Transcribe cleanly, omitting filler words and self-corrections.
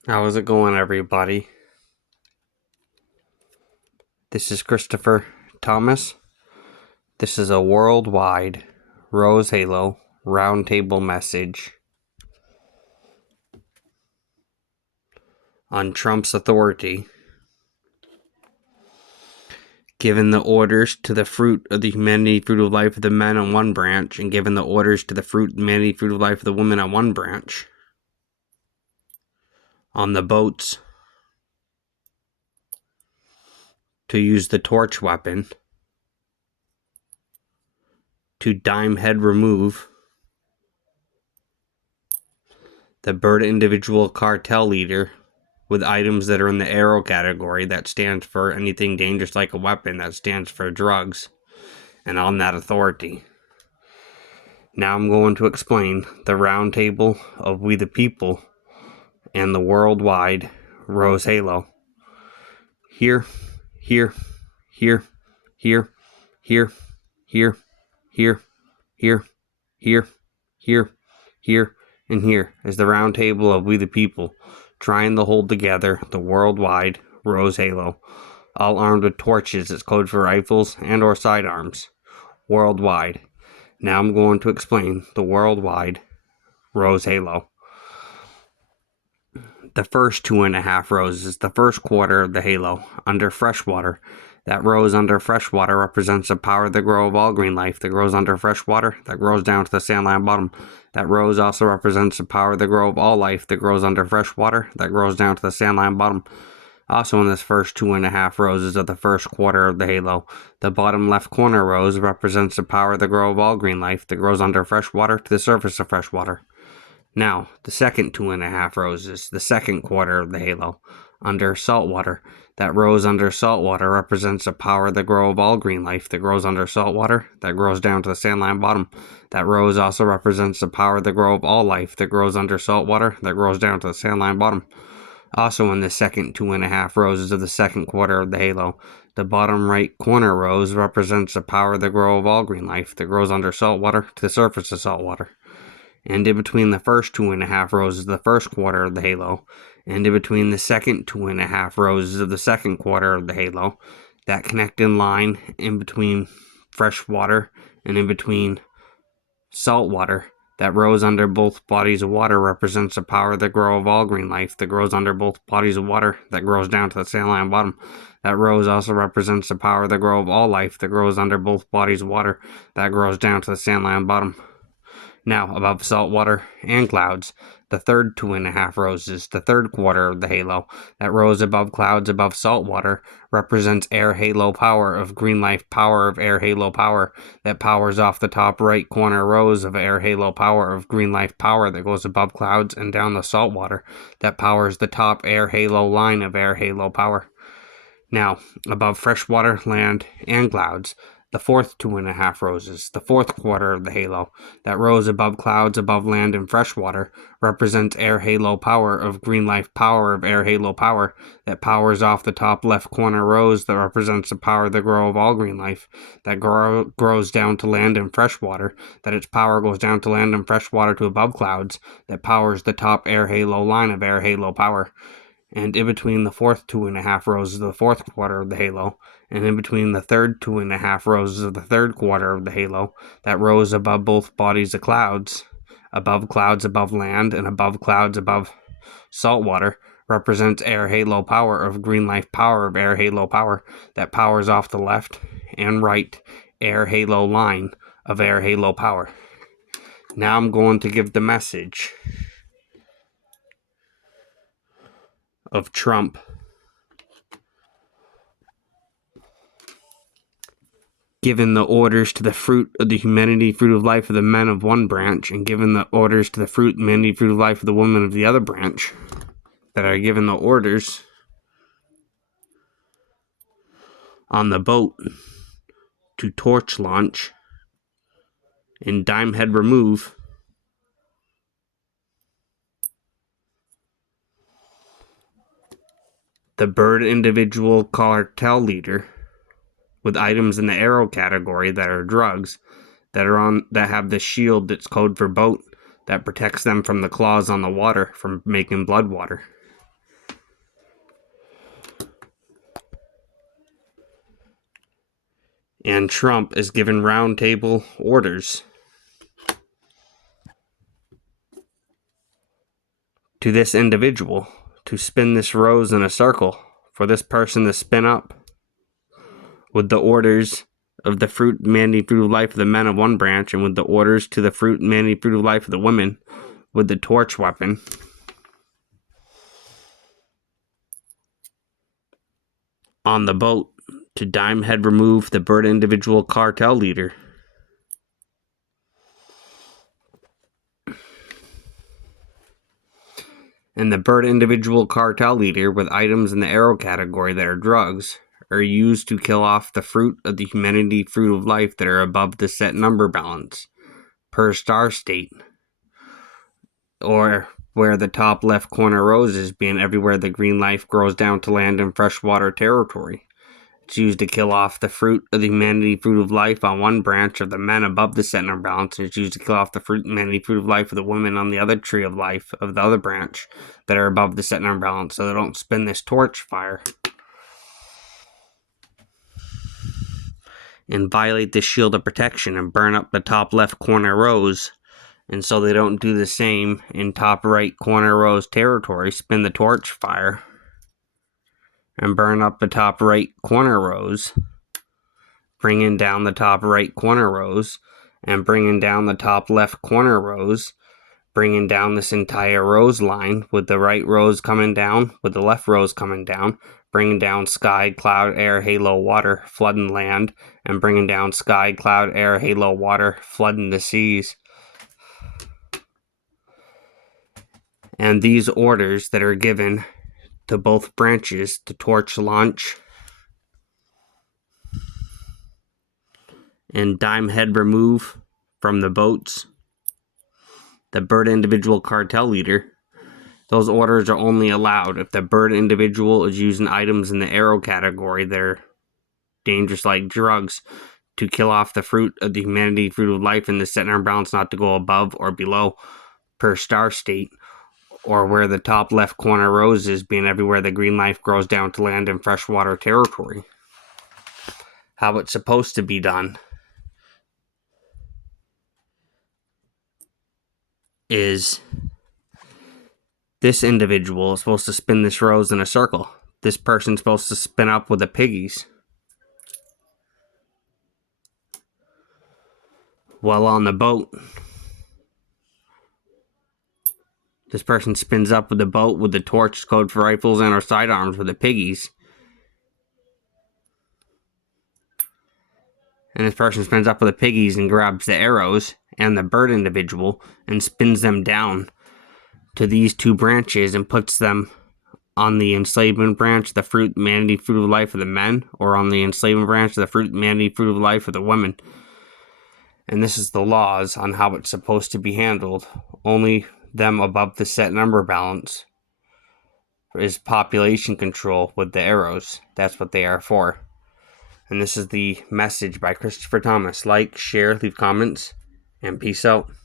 How's it going, everybody? This is Christopher Thomas. This is a worldwide Rose Halo roundtable message on Trump's authority, given the orders to the fruit of the humanity, fruit of life of the men on one branch, and given the orders to the fruit, humanity, fruit of life of the women on one branch, on the boats, to use the torch weapon, to dime head remove the bird individual cartel leader with items that are in the arrow category that stands for anything dangerous like a weapon, that stands for drugs, and on that authority. Now I'm going to explain the round table of we the people and the worldwide Rose Halo. Here, here, here, here, here, here, here, here, here, here, here, and here is the round table of we the people, trying to hold together the worldwide Rose Halo, all armed with torches. It's code for rifles and or sidearms, worldwide. Now I'm going to explain the worldwide Rose Halo. The first 2.5 rows is the first quarter of the halo, under freshwater. That rose under freshwater represents the power that grows of all green life that grows under freshwater, that grows down to the sandline bottom. That rose also represents the power that grows of all life that grows under freshwater, that grows down to the sandline bottom. Also in this first 2.5 roses of the first quarter of the halo, the bottom left corner rose represents the power that grows of all green life that grows under freshwater to the surface of freshwater. Now, the second 2.5 roses, the second quarter of the halo, under saltwater. That rose under saltwater represents the power that grows of all green life that grows under saltwater, that grows down to the sandline bottom. That rose also represents the power that grows of all life that grows under saltwater, that grows down to the sandline bottom. Also in the second 2.5 roses of the second quarter of the halo, the bottom right corner rose represents the power that grows of all green life that grows under saltwater to the surface of saltwater. And in between the first 2.5 roses of the first quarter of the halo, and in between the second 2.5 roses of the second quarter of the halo, that connecting line in between fresh water and in between salt water, that rose under both bodies of water represents the power that grows of all green life that grows under both bodies of water, that grows down to the sandline bottom. That rose also represents the power that grows of all life that grows under both bodies of water, that grows down to the sandline bottom. Now, above saltwater and clouds, the third 2.5 roses, the third quarter of the halo, that rose above clouds above saltwater, represents air halo power of green life power of air halo power, that powers off the top right corner rose of air halo power of green life power that goes above clouds and down the saltwater, that powers the top air halo line of air halo power. Now, above freshwater, land, and clouds, the fourth 2.5 roses, the fourth quarter of the halo, that rose above clouds, above land, and freshwater, represents air halo power of green life power of air halo power, that powers off the top left corner rose that represents the power that grows of all green life, that grows down to land and freshwater, that its power goes down to land and freshwater to above clouds, that powers the top air halo line of air halo power. And in between the fourth 2.5 roses of the fourth quarter of the halo, and in between the third 2.5 roses of the third quarter of the halo, that rose above both bodies of clouds above land, and above clouds above saltwater, represents air halo power of green life power of air halo power, that powers off the left and right air halo line of air halo power. Now I'm going to give the message of Trump given the orders to the fruit of the humanity, fruit of life of the men of one branch, and given the orders to the fruit, humanity, fruit of life of the women of the other branch, that are given the orders on the boat to torch launch and dime head remove the bird individual cartel leader with items in the arrow category that are drugs that have the shield that's code for boat that protects them from the claws on the water from making blood water. And Trump is given roundtable orders to this individual to spin this rose in a circle, for this person to spin up with the orders of the fruit, manly fruit of life of the men of one branch, and with the orders to the fruit, manly fruit of life of the women with the torch weapon. On the boat to dime head remove the bird individual cartel leader. And the bird individual cartel leader with items in the arrow category that are drugs are used to kill off the fruit of the humanity fruit of life that are above the set number balance per star state, or where the top left corner roses being everywhere the green life grows down to land in freshwater territory. It's used to kill off the fruit of the humanity fruit of life on one branch of the men above the set number balance, and it's used to kill off the fruit and humanity fruit of life of the women on the other tree of life of the other branch that are above the set number balance, so they don't spin this torch fire and violate the shield of protection and burn up the top left corner rose. And so they don't do the same in top right corner rose territory, spin the torch fire and burn up the top right corner rose, bringing down the top right corner rose and bringing down the top left corner rose, bringing down this entire rose line with the right rose coming down, with the left rose coming down, bringing down sky, cloud, air, halo, water, flooding land, and bringing down sky, cloud, air, halo, water, flooding the seas. And these orders that are given to both branches to torch launch and dime head remove from the boats the bird individual cartel leader, those orders are only allowed if the bird individual is using items in the arrow category that are dangerous like drugs to kill off the fruit of the humanity fruit of life in the set number balance not to go above or below per star state, or where the top left corner roses being everywhere the green life grows down to land in freshwater territory. How it's supposed to be done is this individual is supposed to spin this rose in a circle. This person's supposed to spin up with the piggies. While on the boat, this person spins up with the boat with the torch code for rifles and our sidearms with the piggies. And this person spins up with the piggies and grabs the arrows and the bird individual and spins them down to these two branches and puts them on the enslavement branch, the fruit, humanity, fruit of life of the men, or on the enslavement branch, the fruit, humanity, fruit of life of the women. And this is the laws on how it's supposed to be handled. Only them above the set number balance is population control with the arrows. That's what they are for. And this is the message by Christopher Thomas. Like, share, leave comments, and peace out.